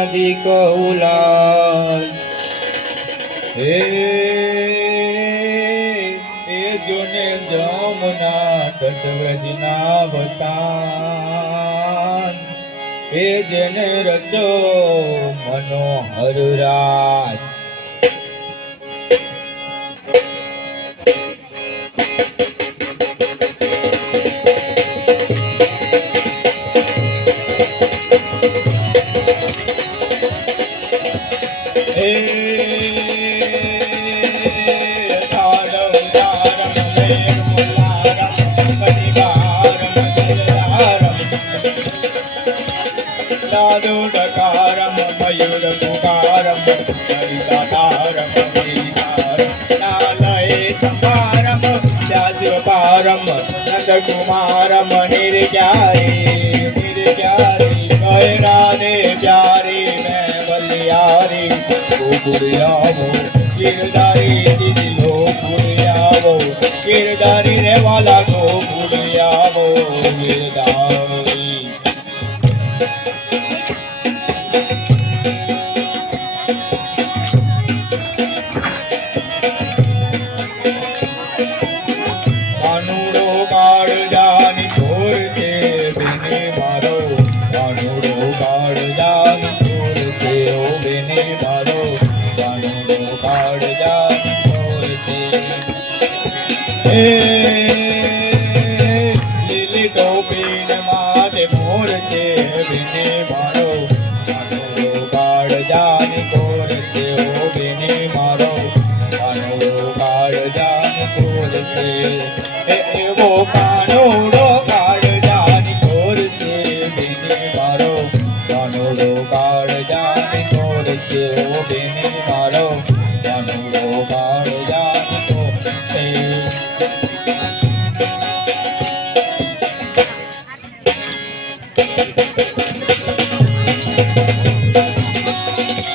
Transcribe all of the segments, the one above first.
અધિક ઉલાસ હે એ જોને જમના તટવ્રજના વસાન. એ જેને રચો મનોહર રાસ. ડાકારમ નંદ કુમારમ નિર્ગ્યારી નિર્ગ્યારી જય રાધે પ્યારી મેં બલિયારી ગોકુળિયાવો ગિરધારી દીદી ગોકુળિયાવો ગિરધારી રે વાલા ગોકુળિયાવો ગિરધારી. કાનુડો હે લીલી ટોપી ને માથે મોર છે બેને મારો કાનુડો કાળ જાની કોર છે ઓ બેને મારો કાનુડો કાળ જાની ચોર છે એ એવો કાનુડો કાળ જાની ચોર છે બેને મારો કાનુડો કાળ છે મારો કાળ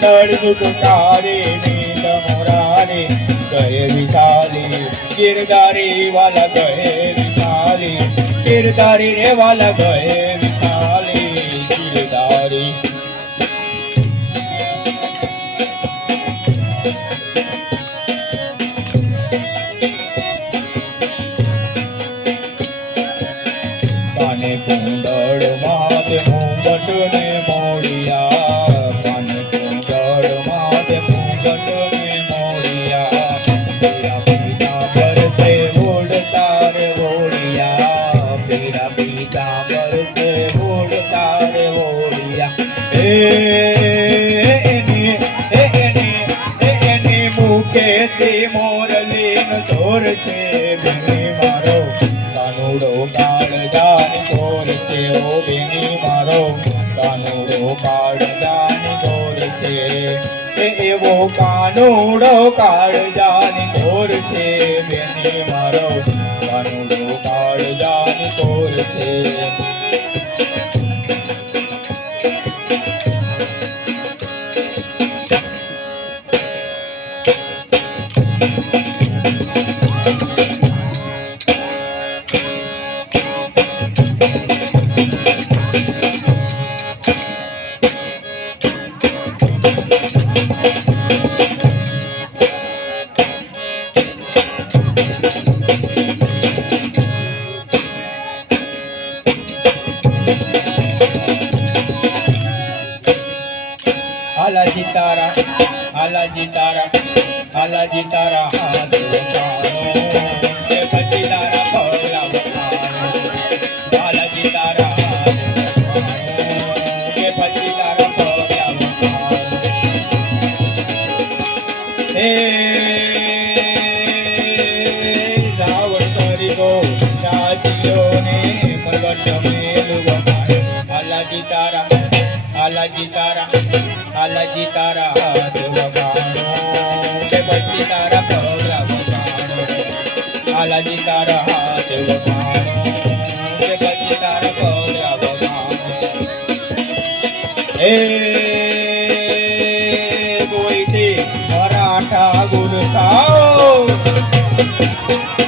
કંડળ સુખકારી નીત મોરારી કહે વિશાલી, કિરદારી વાલા કહે વિશાલી, કિરદારી રે વાલા કહે વિશાલી, કિરદારી. કુંડળ માત ને એની મુખેથી મોરલીનો સોર છે બેની મારો કાનુડો કાળ જાની ચોર છે ઓ બેની મારો કાનુડો કાળ જાની ચોર છે એ એવો કાનુડો કાળ જાની ચોર છે ચોર છે હાલાજી તારા હાલાજી તારા હાથ પછી તારા હાલાજી તારા પછી તારા હે ચાચીઓને પ્રગટ મેલું વખાણ હાલાજી તારા હાથ વગાડો. કે પછી તારા પગલા વગાડો. હાલાજી તારા હાથ વગાડો. કે પછી તારા પગલા વગાડો. હે કોઈ છે મરાઠા ગુરખાઓ મરાઠા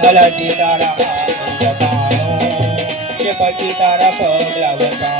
હાલાજી તારા હાથ વગાણો કે પછી તારા પગલા